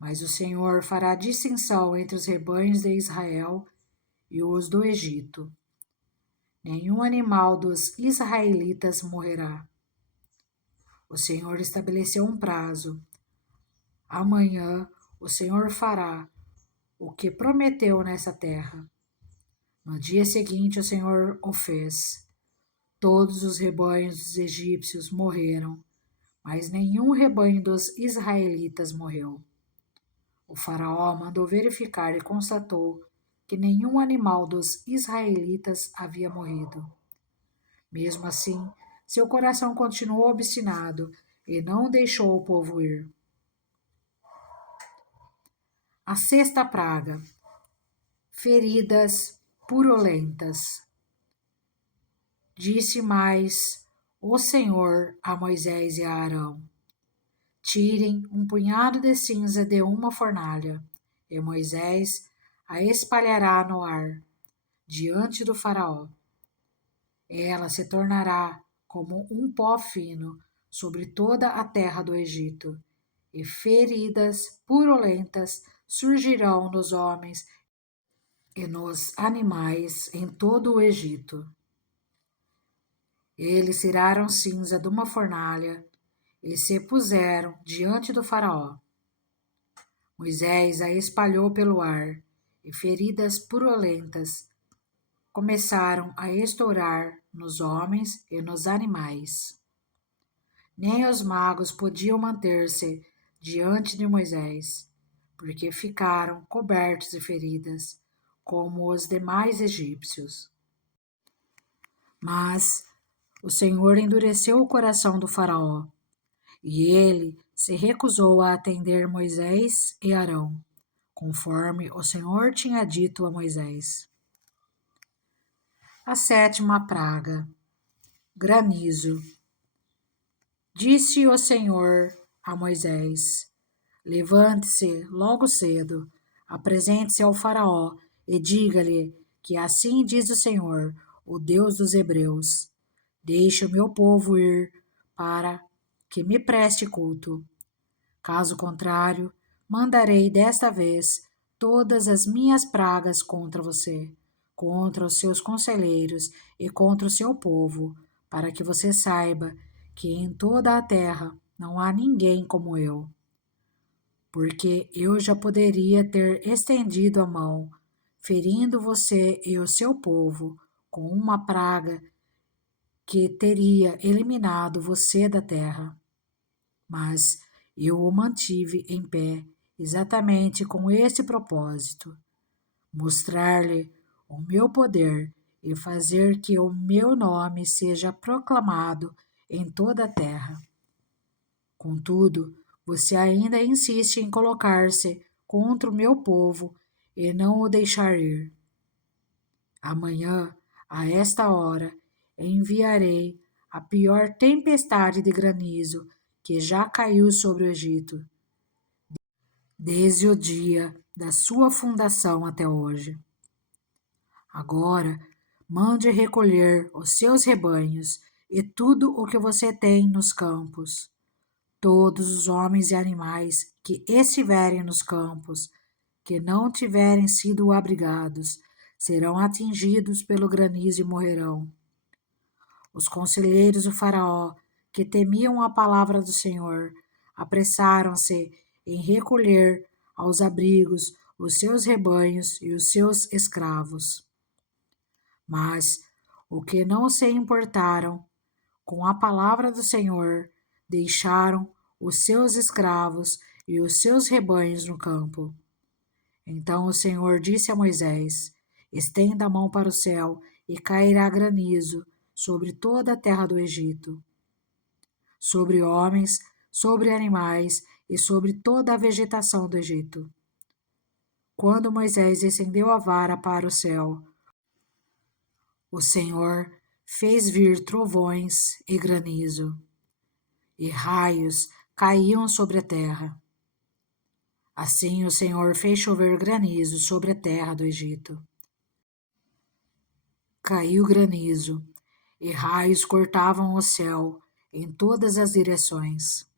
Mas o Senhor fará distinção entre os rebanhos de Israel e os do Egito. Nenhum animal dos israelitas morrerá. O Senhor estabeleceu um prazo. Amanhã o Senhor fará o que prometeu nessa terra. No dia seguinte o Senhor o fez. Todos os rebanhos dos egípcios morreram, mas nenhum rebanho dos israelitas morreu. O Faraó mandou verificar e constatou que nenhum animal dos israelitas havia morrido. Mesmo assim, seu coração continuou obstinado e não deixou o povo ir. A sexta praga: feridas purulentas. Disse mais o Senhor a Moisés e a Arão: Tirem um punhado de cinza de uma fornalha, e Moisés a espalhará no ar, diante do Faraó. Ela se tornará como um pó fino sobre toda a terra do Egito, e feridas purulentas surgirão nos homens e nos animais em todo o Egito. Eles tiraram cinza de uma fornalha e se puseram diante do Faraó. Moisés a espalhou pelo ar, e feridas purulentas começaram a estourar nos homens e nos animais. Nem os magos podiam manter-se diante de Moisés, porque ficaram cobertos de feridas, como os demais egípcios. Mas o Senhor endureceu o coração do Faraó, e ele se recusou a atender Moisés e Arão, conforme o Senhor tinha dito a Moisés. A sétima praga: granizo. Disse o Senhor a Moisés: Levante-se logo cedo, apresente-se ao Faraó e diga-lhe que assim diz o Senhor, o Deus dos Hebreus: Deixe o meu povo ir para que me preste culto. Caso contrário, mandarei desta vez todas as minhas pragas contra você, contra os seus conselheiros e contra o seu povo, para que você saiba que em toda a terra não há ninguém como eu. Porque eu já poderia ter estendido a mão, ferindo você e o seu povo com uma praga que teria eliminado você da terra. Mas eu o mantive em pé exatamente com esse propósito: mostrar-lhe o meu poder e fazer que o meu nome seja proclamado em toda a terra. Contudo, você ainda insiste em colocar-se contra o meu povo e não o deixar ir. Amanhã, a esta hora, enviarei a pior tempestade de granizo que já caiu sobre o Egito, desde o dia da sua fundação até hoje. Agora, mande recolher os seus rebanhos e tudo o que você tem nos campos. Todos os homens e animais que estiverem nos campos, que não tiverem sido abrigados, serão atingidos pelo granizo e morrerão. Os conselheiros do Faraó, que temiam a palavra do Senhor, apressaram-se em recolher aos abrigos os seus rebanhos e os seus escravos. Mas o que não se importaram com a palavra do Senhor, deixaram os seus escravos e os seus rebanhos no campo. Então o Senhor disse a Moisés: Estenda a mão para o céu e cairá granizo sobre toda a terra do Egito. sobre homens, sobre animais e sobre toda a vegetação do Egito. Quando Moisés estendeu a vara para o céu, o Senhor fez vir trovões e granizo, e raios caíam sobre a terra. Assim o Senhor fez chover granizo sobre a terra do Egito. Caiu granizo, e raios cortavam o céu em todas as direções.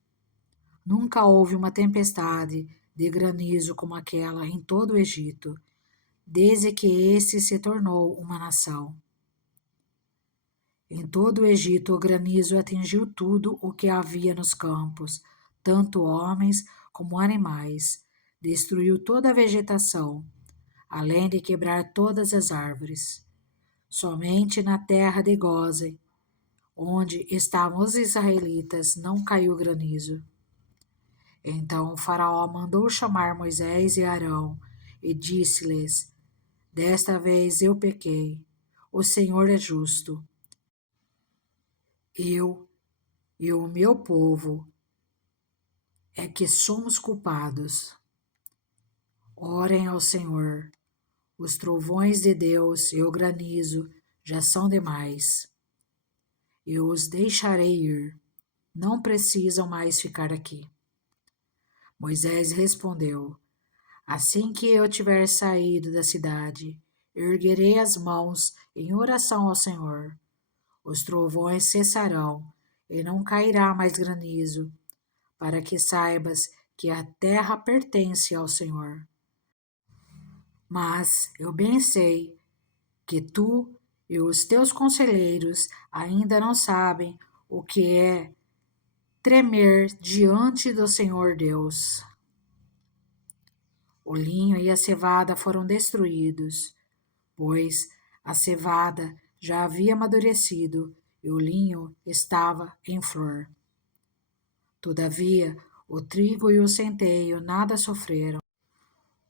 Nunca houve uma tempestade de granizo como aquela em todo o Egito, desde que este se tornou uma nação. Em todo o Egito, o granizo atingiu tudo o que havia nos campos, tanto homens como animais. Destruiu toda a vegetação, além de quebrar todas as árvores. Somente na terra de Gósen, onde estavam os israelitas, não caiu granizo. Então o faraó mandou chamar Moisés e Arão e disse-lhes: Desta vez eu pequei. O Senhor é justo. Eu e o meu povo é que somos culpados. Orem ao Senhor. Os trovões de Deus e o granizo já são demais. Eu os deixarei ir. Não precisam mais ficar aqui. Moisés respondeu: Assim que eu tiver saído da cidade, erguerei as mãos em oração ao Senhor. Os trovões cessarão e não cairá mais granizo, para que saibas que a terra pertence ao Senhor. Mas eu bem sei que tu e os teus conselheiros ainda não sabem o que é tremer diante do Senhor Deus. O linho e a cevada foram destruídos, pois a cevada já havia amadurecido e o linho estava em flor. Todavia, o trigo e o centeio nada sofreram,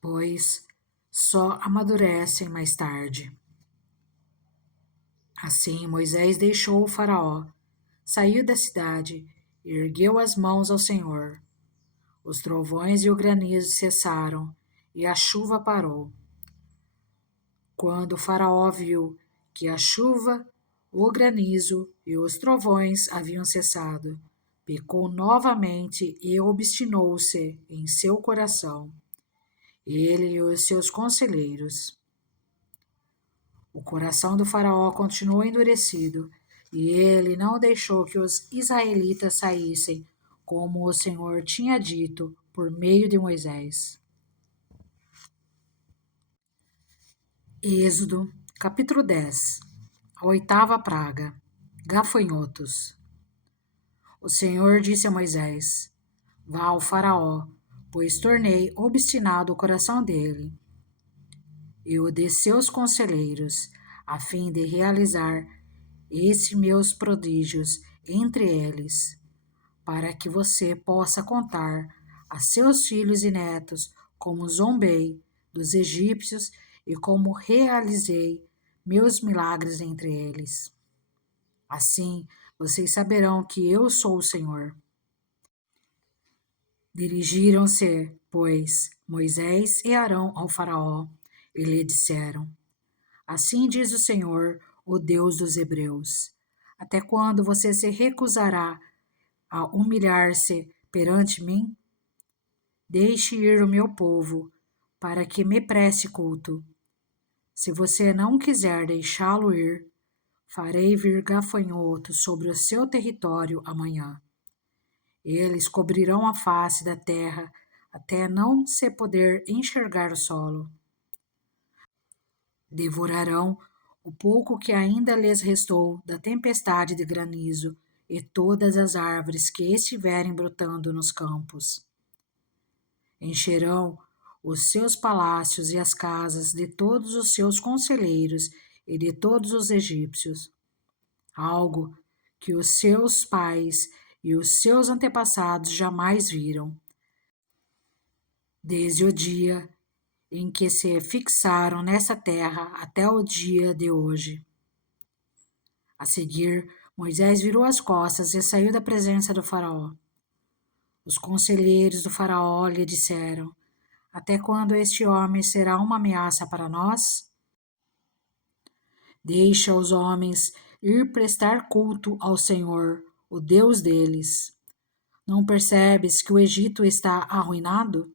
pois só amadurecem mais tarde. Assim Moisés deixou o faraó, saiu da cidade e ergueu as mãos ao Senhor. Os trovões e o granizo cessaram e a chuva parou. Quando o faraó viu que a chuva, o granizo e os trovões haviam cessado, pecou novamente e obstinou-se em seu coração, ele e os seus conselheiros. O coração do faraó continuou endurecido, e ele não deixou que os israelitas saíssem, como o Senhor tinha dito por meio de Moisés. Êxodo, capítulo 10. A oitava praga. Gafanhotos. O Senhor disse a Moisés: Vá ao faraó, pois tornei obstinado o coração dele, e o de seus conselheiros, a fim de realizar esses meus prodígios entre eles, para que você possa contar a seus filhos e netos como zombei dos egípcios e como realizei meus milagres entre eles. Assim, vocês saberão que eu sou o Senhor. Dirigiram-se, pois, Moisés e Arão ao faraó e lhe disseram: Assim diz o Senhor, o Deus dos hebreus: Até quando você se recusará a humilhar-se perante mim? Deixe ir o meu povo, para que me preste culto. Se você não quiser deixá-lo ir, farei vir gafanhotos sobre o seu território amanhã. Eles cobrirão a face da terra até não se poder enxergar o solo. Devorarão o pouco que ainda lhes restou da tempestade de granizo e todas as árvores que estiverem brotando nos campos. Encherão os seus palácios e as casas de todos os seus conselheiros e de todos os egípcios, algo que os seus pais e os seus antepassados jamais viram, desde o dia em que se fixaram nessa terra até o dia de hoje. A seguir, Moisés virou as costas e saiu da presença do faraó. Os conselheiros do faraó lhe disseram: Até quando este homem será uma ameaça para nós? Deixa os homens ir prestar culto ao Senhor, o Deus deles. Não percebes que o Egito está arruinado?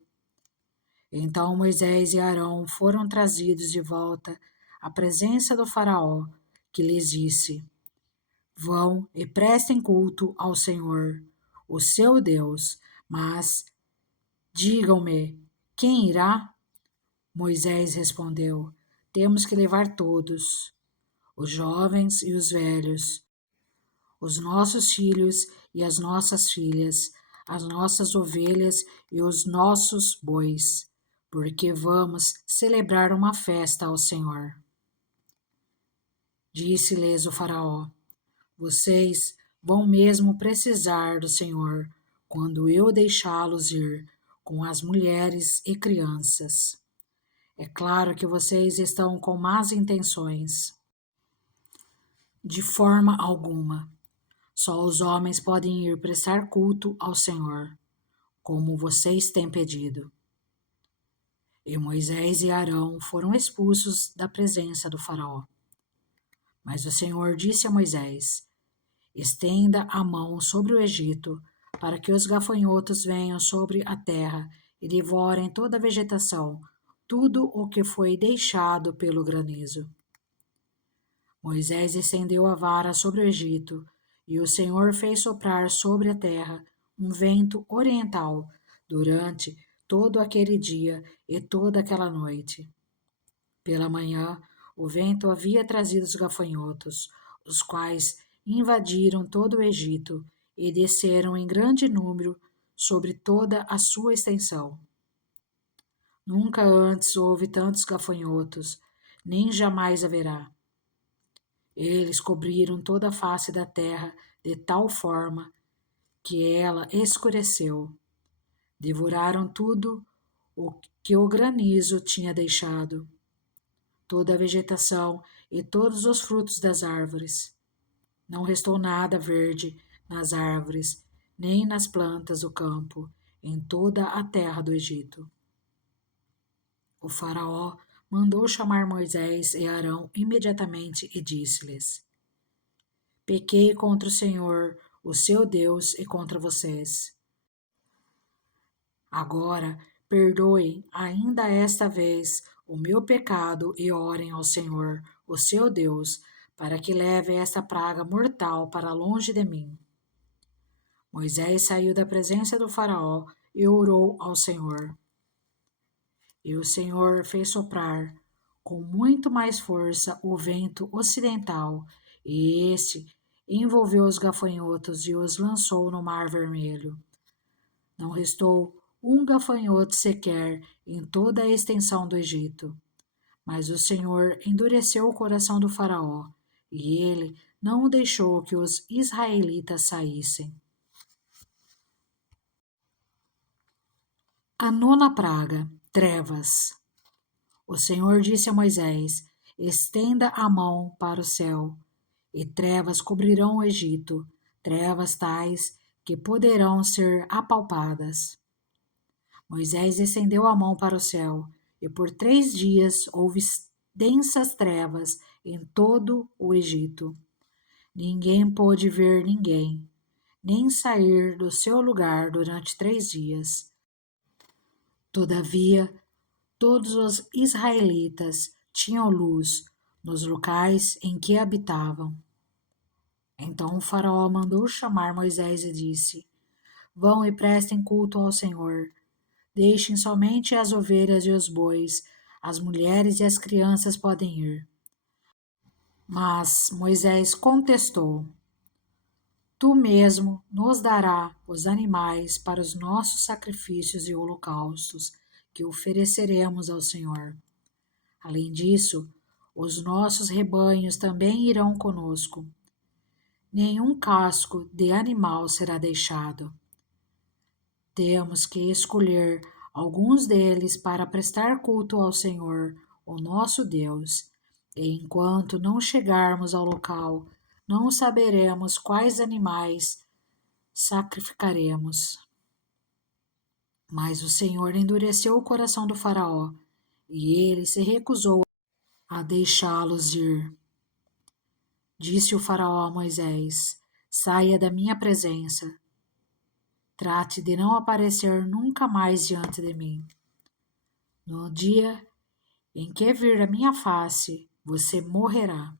Então Moisés e Arão foram trazidos de volta à presença do faraó, que lhes disse: Vão e prestem culto ao Senhor, o seu Deus, mas digam-me, quem irá? Moisés respondeu: Temos que levar todos, os jovens e os velhos, os nossos filhos e as nossas filhas, as nossas ovelhas e os nossos bois, porque vamos celebrar uma festa ao Senhor. Disse-lhes o Faraó: Vocês vão mesmo precisar do Senhor quando eu deixá-los ir com as mulheres e crianças. É claro que vocês estão com más intenções. De forma alguma. Só os homens podem ir prestar culto ao Senhor, como vocês têm pedido. E Moisés e Arão foram expulsos da presença do Faraó. Mas o Senhor disse a Moisés: Estenda a mão sobre o Egito, para que os gafanhotos venham sobre a terra e devorem toda a vegetação, tudo o que foi deixado pelo granizo. Moisés estendeu a vara sobre o Egito, e o Senhor fez soprar sobre a terra um vento oriental durante todo aquele dia e toda aquela noite. Pela manhã, o vento havia trazido os gafanhotos, os quais invadiram todo o Egito e desceram em grande número sobre toda a sua extensão. Nunca antes houve tantos gafanhotos, nem jamais haverá. Eles cobriram toda a face da terra de tal forma que ela escureceu. Devoraram tudo o que o granizo tinha deixado, toda a vegetação e todos os frutos das árvores. Não restou nada verde nas árvores, nem nas plantas do campo, em toda a terra do Egito. O faraó mandou chamar Moisés e Arão imediatamente e disse-lhes: Pequei contra o Senhor, o seu Deus, e contra vocês. Agora, perdoem ainda esta vez o meu pecado e orem ao Senhor, o seu Deus, para que leve esta praga mortal para longe de mim. Moisés saiu da presença do faraó e orou ao Senhor. E o Senhor fez soprar com muito mais força o vento ocidental, e este envolveu os gafanhotos e os lançou no Mar Vermelho. Não restou um gafanhoto sequer em toda a extensão do Egito. Mas o Senhor endureceu o coração do faraó, e ele não deixou que os israelitas saíssem. A nona praga, trevas. O Senhor disse a Moisés: Estenda a mão para o céu, e trevas cobrirão o Egito, trevas tais que poderão ser apalpadas. Moisés estendeu a mão para o céu, e por 3 dias houve densas trevas em todo o Egito. Ninguém pôde ver ninguém, nem sair do seu lugar durante 3 dias. Todavia, todos os israelitas tinham luz nos locais em que habitavam. Então o faraó mandou chamar Moisés e disse: Vão e prestem culto ao Senhor. Deixem somente as ovelhas e os bois, as mulheres e as crianças podem ir. Mas Moisés contestou: Tu mesmo nos dará os animais para os nossos sacrifícios e holocaustos que ofereceremos ao Senhor. Além disso, os nossos rebanhos também irão conosco. Nenhum casco de animal será deixado. Temos que escolher alguns deles para prestar culto ao Senhor, o nosso Deus, e enquanto não chegarmos ao local, não saberemos quais animais sacrificaremos. Mas o Senhor endureceu o coração do Faraó, e ele se recusou a deixá-los ir. Disse o Faraó a Moisés: Saia da minha presença. Trate de não aparecer nunca mais diante de mim. No dia em que vir a minha face, você morrerá.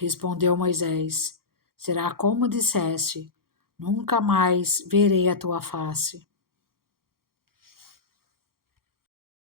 Respondeu Moisés: Será como disseste, nunca mais verei a tua face.